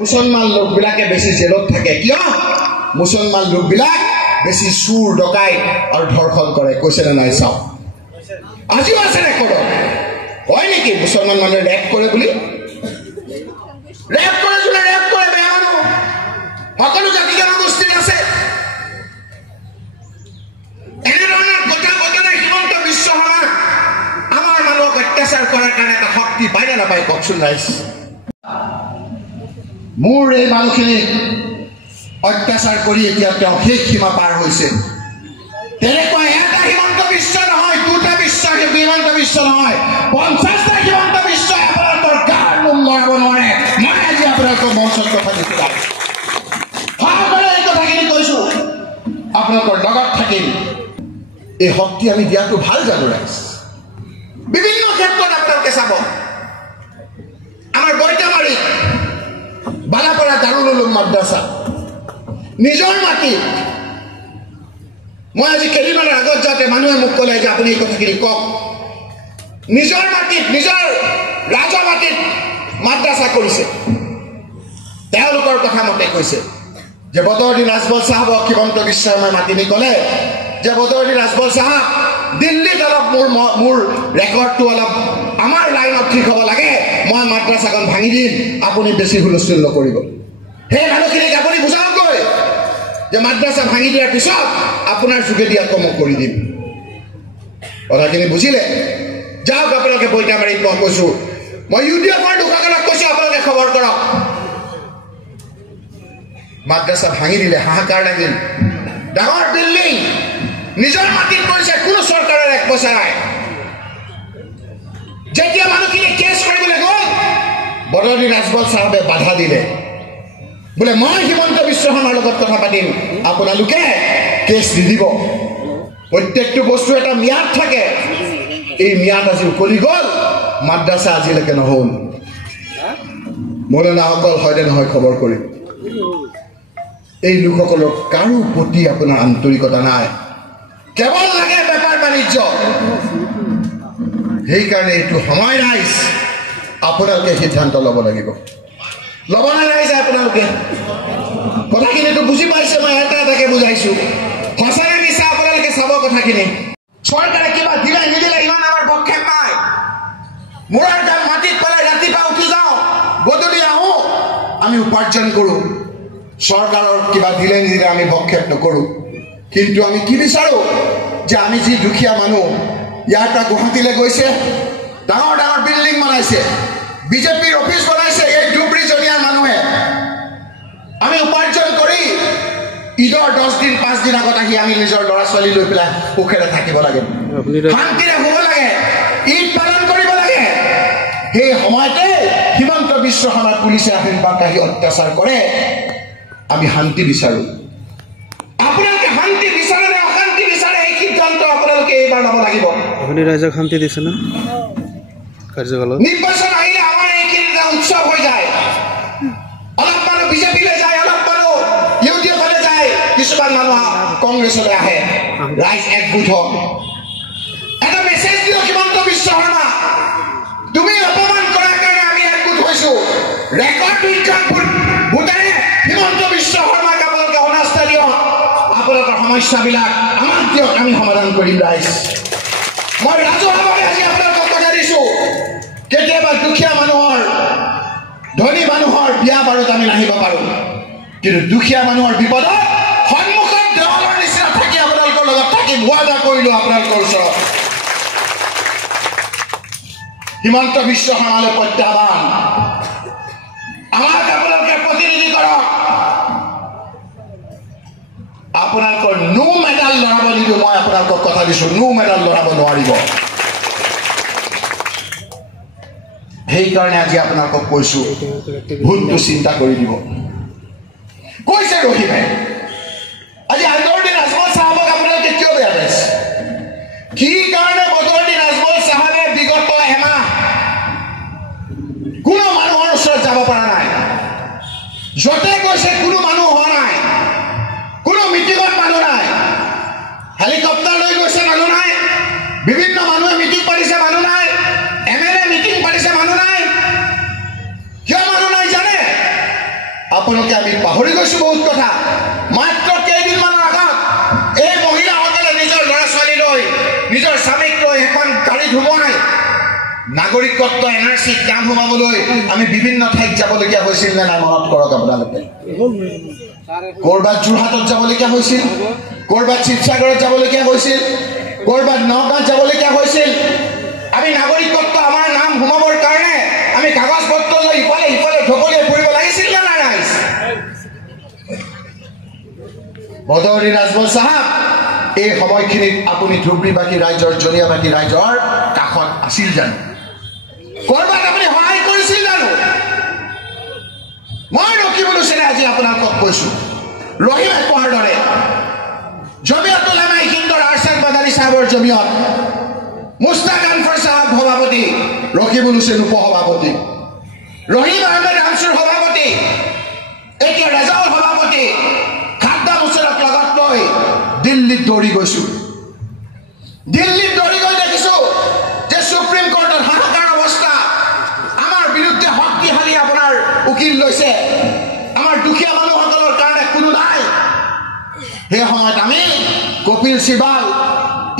মুছলমান লোকবিলাকে বেছি জেলত থাকে কিয় মুছলমান লোকবিলাক বেছি চুৰ ডকাই আৰু ধৰ্ষণ কৰে কৈছে না নাই চাও আজিও আছে ৰেকৰ্ড হয় নেকি মুছলমান মানুহে ৰেপ কৰে বুলি ৰেপ কৰে বেয়া মানুহ সকলো জাতি জনগোষ্ঠীৰ আছে এনেধৰণৰ কথা হিমন্ত বিশ্ব শৰ্মা আমাৰ মানুহক অত্যাচাৰ কৰাৰ কাৰণে এটা শক্তি পায় নে নাপায় কওকচোন ৰাইজ মোৰ এই মানুহখিনি অত্যাচাৰ কৰি এতিয়া তেওঁ শেষ সীমা পাৰ হৈছে তেনেকুৱা এটা হিমন্ত বিশ্ব নহয় দুটা বিশ্ব হিমন্ত বিশ্ব নহয় 50টা হিমন্ত বিশ্ব আপোনালোকৰ গাৰ নোম লৰাব নোৱাৰে মই আজি আপোনালোকৰ মঞ্চত কথা দিছোঁ ভালদৰে এই কথাখিনি কৈছোঁ আপোনালোকৰ লগত থাকিম এই শক্তি আমি দিয়াটো ভাল জানো ৰাইজ বিভিন্ন ক্ষেত্ৰত আপোনালোকে চাব আমাৰ বৈতামাৰী বালাপাৰা দাৰুল উলুম মাদ্ৰাসা নিজৰ মাটি মই আজি কেইদিনমানৰ আগত যাতে মানুহে মোক ক'লে যে আপুনি এই কথাখিনি কওক নিজৰ মাটিত নিজৰ ৰাজহ মাটিত মাদ্ৰাসা কৰিছে তেওঁলোকৰ কথা মতে কৈছে যে বদৰুদ্দিন আজমল চাহাবক হিমন্ত বিশ্ব শৰ্মাই মাতি নি ক'লে যে বদৰুদ্দিন আজমল চাহাব দিল্লীত অলপ মোৰ ৰেকৰ্ডটো অলপ আমাৰ লাইনত ঠিক হ'ব লাগে মই মাদ্ৰাসাখন ভাঙি দিম আপুনি বেছি হুলস্থুল নকৰিব সেই মানুহখিনিক আপুনি বুজাওকগৈ যে মাদ্ৰাসা ভাঙি দিয়াৰ পিছত আপোনাৰ যোগেদি আকৌ মই কৰি দিম কথাখিনি বুজিলে যাওক আপোনালোকে বৈতামাৰীত মই কৈছোঁ মই ইউডিএফৰ লোকসকলক কৈছোঁ আপোনালোকে খবৰ কৰক মাদ্ৰাসা ভাঙি দিলে হাহাকাৰ লাগিল ডাঙৰ বিল্ডিং নিজৰ মাটিত কৰিছে কোনো চৰকাৰৰ এক পইচা নাই যেতিয়া মানুহখিনি কেছ কৰিবলৈ গ'ল বদৰুদ্দিন আজমল চাহাবে বাধা দিলে বোলে মই হিমন্ত বিশ্ব শৰ্মাৰ লগত কথা পাতিম আপোনালোকে কেছ নিদিব প্ৰত্যেকটো বস্তু এটা ম্যাদ থাকে এই ম্যাদ আজি উকলি গ'ল মাদ্ৰাসা আজিলৈকে নহ'ল মৌলানাসকল হয়নে নহয় খবৰ কৰিম এই লোকসকলৰ কাৰো প্ৰতি আপোনাৰ আন্তৰিকতা নাই কেৱল লাগে বেপাৰ বাণিজ্য সেইকাৰণে এইটো সময় ৰাইজ আপোনালোকে সিদ্ধান্ত ল'ব লাগিব ল'ব নাই ৰাইজ আপোনালোকে কথাখিনিতো বুজি পাইছে মই এটা এটাকে বুজাইছোঁ সঁচাই মিছা আপোনালোকে চাব কথাখিনি চৰকাৰে কিবা দিলে নিদিলে ইমান আমাৰ ভক্ষেপ নাই মূৰৰ দাম মাটিত পেলাই ৰাতিপুৱা উঠি যাওঁ গধূলি আহোঁ আমি উপাৰ্জন কৰোঁ চৰকাৰৰ কিবা দিলে নিদিলে আমি ভক্ষেপ নকৰোঁ কিন্তু আমি কি বিচাৰোঁ যে আমি যি দুখীয়া মানুহ ইয়াৰ পৰা গুৱাহাটীলৈ গৈছে ডাঙৰ ডাঙৰ বিল্ডিং বনাইছে বিজেপিৰ অফিচ বনাইছে এই ধুবুৰীজনীয়া মানুহে আমি উপাৰ্জন কৰি ঈদৰ 10 দিন 5 দিন আগত আহি আমি নিজৰ ল'ৰা ছোৱালী লৈ পেলাই সুখেৰে থাকিব লাগে শান্তিৰে শুব লাগে ঈদ পালন কৰিব লাগে সেই সময়তে হিমন্ত বিশ্ব শৰ্মাৰ পুলিচে আহিবাক আহি অত্যাচাৰ কৰে আমি শান্তি বিচাৰোঁ আপোনালোকে শান্তি বিচাৰে নে অশান্তি বিচাৰে এই সিদ্ধান্ত আপোনালোকে এইবাৰ ল'ব লাগিব আপুনি ৰাইজক শান্তি দিছে না কাৰ্যকালত নিৰ্বাচন আহিলে আমাৰ এইখিনি উৎসৱ হৈ যায় অলপ মানুহ বিজেপিলৈ যায় অলপ মানুহ ইউডিএফলৈ যায় কিছুমান মানুহ কংগ্ৰেছলৈ আহে ৰাইজ একগোট হওক এটা মেছেজ দিয়ক হিমন্ত বিশ্ব শৰ্মা তুমি অপমান কৰাৰ কাৰণে আমি একগোট হৈছোঁ ৰেকৰ্ড বিজ্ঞান ভোটাৰে হিমন্ত বিশ্ব শৰ্মাক আপোনালোকে অনাস্থা দিয়ক আপোনালোকৰ সমস্যাবিলাক আমাক দিয়ক আমি সমাধান কৰিম ৰাইজ মই ৰাজহুৱাভাৱে আজি আপোনালোকক কথা দিছোঁ কেতিয়াবা দুখীয়া মানুহৰ ধনী মানুহৰ বিয়া বাৰুত আমি নাহিব পাৰোঁ কিন্তু দুখীয়া মানুহৰ বিপদত সন্মুখত দেৱালৰ নিচিনা থাকি আপোনালোকৰ লগত থাকি ৱাদা কৰিলোঁ আপোনালোকৰ ওচৰত হিমন্ত বিশ্ব শৰ্মালৈ প্ৰত্যাহ্বান আমাক আপোনালোকে প্ৰতিনিধি কৰক আপোনালোকৰ নো মেডাল লৰাব নিদিওঁ মই আপোনালোকক কথা দিছোঁ নো মেডাল লৰাব নোৱাৰিব সেইকাৰণে আজি আপোনালোকক কৈছোঁ ভুলটো চিন্তা কৰি দিব কৈছে ৰহিমে আজি বদৰুদ্দিন আজমল চাহাবক আপোনালোকে কিয় বেয়া পাইছে কি কাৰণে বদৰুদ্দিন আজমল চাহাবে বিগত এমাহ কোনো মানুহৰ ওচৰত যাব পৰা নাই য'তে গৈছে কোনো মানুহ হোৱা নাই কোনো মিটিঙত মানুহ নাই হেলিকপ্টাৰ লৈ গৈছে মানুহ নাই বিভিন্ন মানুহে মিটিং পাতিছে মানুহ নাই MLA মিটিং পাতিছে মানুহ নাই কিয় মানুহ নাই জানে আপোনালোকে আমি পাহৰি গৈছো বহুত কথা মাত্ৰ কেইদিনমানৰ আগত এই মহিলাসকলে নিজৰ ল'ৰা ছোৱালী লৈ নিজৰ স্বামীক লৈ এখন গাড়ী ধুমুৱাই নাগৰিকত্ব এনআৰচিত নাম সোমাবলৈ আমি বিভিন্ন ঠাইত যাবলগীয়া হৈছিল নে নাই মনত কৰক আপোনালোকে ক'ৰবাত যোৰহাটত যাবলগীয়া হৈছিল ক'ৰবাত শিৱসাগৰত যাবলগীয়া হৈছিল ক'ৰবাত নগাঁৱত যাবলগীয়া হৈছিল আমি নাগৰিকত্ব আমাৰ নাম সোমাবৰ কাৰণে আমি কাগজ পত্ৰ লৈ ইফালে সিফালে ঢকলিয়াই ফুৰিব লাগিছিল নে নাই ৰাইজ বদৰুদ্দিন আজমল চাহাব এই সময়খিনিত আপুনি ধুবুৰীবাসী ৰাইজৰ জনীয়াবাসী ৰাইজৰ কাষত আছিল জানো ক'ৰবাত আপুনি সহায় কৰিছিল জানো মই ৰকিবুল হুছেইনে আজি আপোনালোকক কৈছো ৰহিমে কোৱাৰ দৰে জমিয়ত উলামা হিন্দৰ আৰছাদ মাদানী চাহাবৰ জমিয়ত মুস্তাক আনফাৰ চাহাব সভাপতি ৰকিবুল হুছেইন উপসভাপতি ৰহিম আহমেদ আনছুৰ সভাপতি এতিয়া ৰেজাউল সভাপতি খাদ্দা মুছৰক লগত লৈ দিল্লীত দৌৰি গৈছো দিল্লীত দৌৰি গৈ দেখিছো যে সুপ্ৰিম কোৰ্টৰ হাহাকাৰ অৱস্থা আমাৰ বিৰুদ্ধে শক্তিশালী আপোনাৰ উকিল লৈছে আমাৰ দুখীয়া মানুহসকলৰ কাৰণে কোনো নাই সেই সময়ত আমি কপিল সিবাল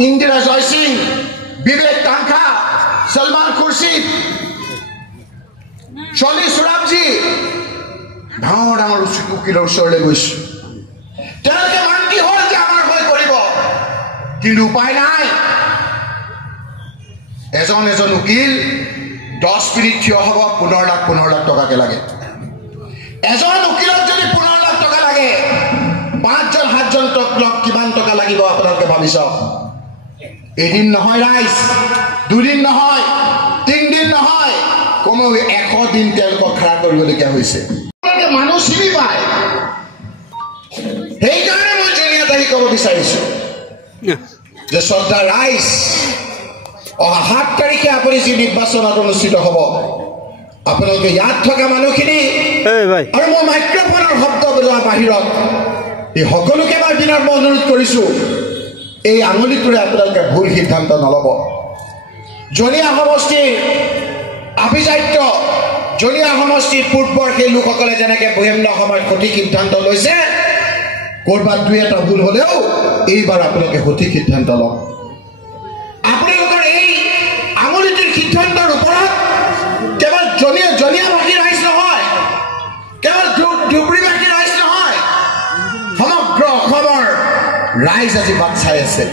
ইন্দিৰা জয়সিং বিবেক কাংখা সলমান খুৰছিদ চলি সুৰাবজী ডাঙৰ ডাঙৰ উকিলৰ ওচৰলৈ গৈছো তেওঁলোকে মান্তি হ'ল যে আমাৰ হৈ কৰিব কিন্তু উপায় নাই এজন এজন উকিল 10 মিনিট থিয় হ'ব 15 লাখ টকাকে লাগে এজন উকিলক যদি 15 লাখ টকা লাগে 5জন 7জন টক কিমান টকা লাগিব আপোনালোকে ভাবি চাওক এদিন নহয় ৰাইজ দুদিন নহয় 3 দিন নহয় কমেও 100 দিন তেওঁলোকক খাৰা কৰিবলগীয়া হৈছে মানুহ চিনি পায় সেইকাৰণে মই জনিয়াত আহি ক'ব বিচাৰিছো যে শ্ৰদ্ধা ৰাইজ অহা 7 তাৰিখে আপুনি যি নিৰ্বাচনত অনুষ্ঠিত হ'ব আপোনালোকে ইয়াত থকা মানুহখিনি আৰু মই মাইক্ৰফোনৰ শব্দ বজোৱা বাহিৰত এই সকলোকে মই বিনম্ৰ অনুৰোধ কৰিছো এই আঙুলিটোৰে আপোনালোকে ভুল সিদ্ধান্ত নল'ব জনিয়া সমষ্টিৰ আভিজাত্য জনিয়া সমষ্টিৰ পূৰ্বৰ সেই লোকসকলে যেনেকৈ বিভিন্ন সময়ত সঠিক সিদ্ধান্ত লৈছে ক'ৰবাত দুই এটা ভুল হ'লেও এইবাৰ আপোনালোকে সঠিক সিদ্ধান্ত লওক আপোনালোকৰ এই আঙুলিটোৰ সিদ্ধান্তৰ ওপৰত কেৱল জনিয়াবাসী ৰাইজ নহয় কেৱল ধুবুৰীবাসী ৰাইজ নহয় সমগ্ৰ অসমৰ ৰাইজ আজি বাট চাই আছে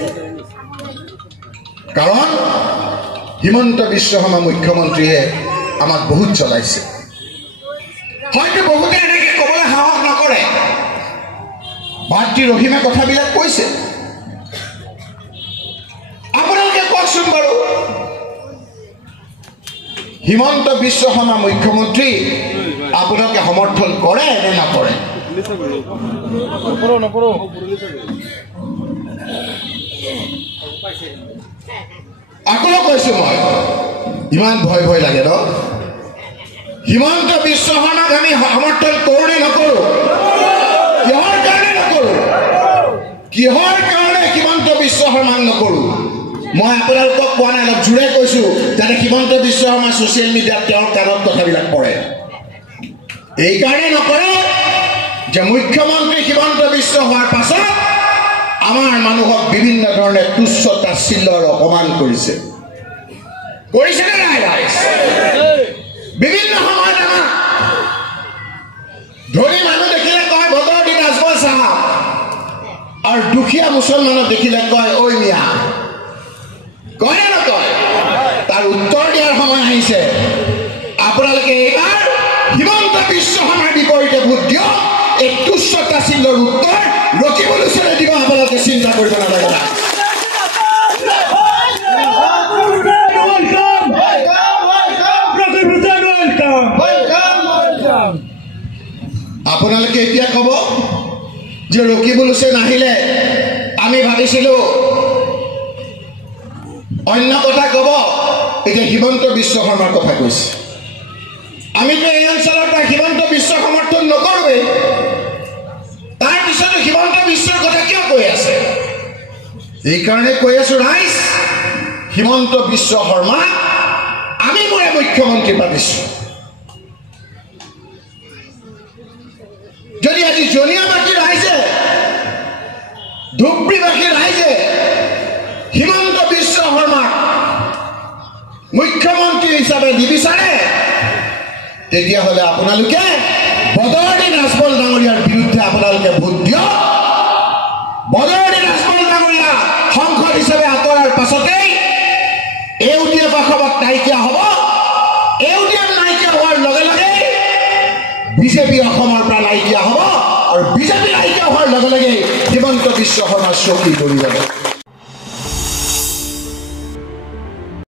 কাৰণ হিমন্ত বিশ্ব শৰ্মা মুখ্যমন্ত্ৰীয়ে আমাক বহুত চলাইছে হয়তো বহুতে এনেকৈ ক'বলৈ সাহস নকৰে ভাতৃ ৰহিমে কথাবিলাক কৈছে আপোনালোকে কওকচোন বাৰু হিমন্ত বিশ্ব শৰ্মা মুখ্যমন্ত্ৰী আপোনালোকে সমৰ্থন কৰে নে নকৰে আকৌ কৈছো মই ইমান ভয় ভয় লাগে ন হিমন্ত বিশ্ব শৰ্মাক আমি সমৰ্থন কৰোঁ নে নকৰোঁ কিহৰ কাৰণে হিমন্ত বিশ্ব শৰ্মাক নকৰোঁ মই আপোনালোকক কোৱা নাই অলপ জোৰে কৈছো যাতে হিমন্ত বিশ্ব শৰ্মা ছ'চিয়েল মিডিয়াত তেওঁৰ কাণত কথাবিলাক পৰে এইকাৰণে নকৰে যে মুখ্যমন্ত্ৰী হিমন্ত বিশ্ব হোৱাৰ পাছত আমাৰ মানুহক বিভিন্ন ধৰণে তুচ্ছ তাচ্ছিল্যৰ অপমান কৰিছে নে নাই ৰাইজ বিভিন্ন সময়ত আমাক ধনী মানুহ দেখিলে কয় বদৰুদ্দিন আজমল চাহাব আৰু দুখীয়া মুছলমানক দেখিলে কয় ঐ মিয়া কয় নে নকয় তাৰ উত্তৰ দিয়াৰ সময় আহিছে আপোনালোকে এইবাৰ হিমন্ত বিশ্ব শৰ্মাৰ বিপৰীতে ভোট দিয়ক এই তুচ্ছ তাচ্ছিল্যৰ উত্তৰ ৰকিবুল হুছেইনে দিব আপোনালোকে চিন্তা কৰিব নালাগে আপোনালোকে এতিয়া ক'ব যে ৰকিবুল হুছেইন আহিলে আমি ভাবিছিলো অন্য কথা ক'ব এতিয়া হিমন্ত বিশ্ব শৰ্মাৰ কথা কৈছে আমিতো এই অঞ্চলৰ পৰা হিমন্ত বিশ্ব সমৰ্থন নকৰোঁৱে তাৰপিছতো হিমন্ত বিশ্বৰ কথা কিয় কৈ আছে এইকাৰণে কৈ আছো ৰাইজ হিমন্ত বিশ্ব শৰ্মা আমি মোৰে মুখ্যমন্ত্ৰী পাতিছো এই জনিয়াবাসী ৰাইজে ধুবুৰীবাসী ৰাইজে হিমন্ত বিশ্ব শৰ্মাক মুখ্যমন্ত্ৰী হিচাপে নিবিচাৰে তেতিয়াহ'লে আপোনালোকে বদৰুদ্দিন ৰাজবল ডাঙৰীয়াৰ বিৰুদ্ধে আপোনালোকে ভোট দিয়ক বদৰুদ্দিন ৰাজবল ডাঙৰীয়া সংসদ হিচাপে আঁতৰাৰ পাছতেই এউডিএফ আশাবাদ নাইকিয়া হ'ব এউডিএফ নাইকিয়া হোৱাৰ লগে লগে বিজেপি অসমৰ পৰা নাইকিয়া হ'ব আৰু বিজেপি নাইকিয়া হোৱাৰ লগে লগে হিমন্ত বিশ্ব শৰ্মাৰ চকী পৰি যাব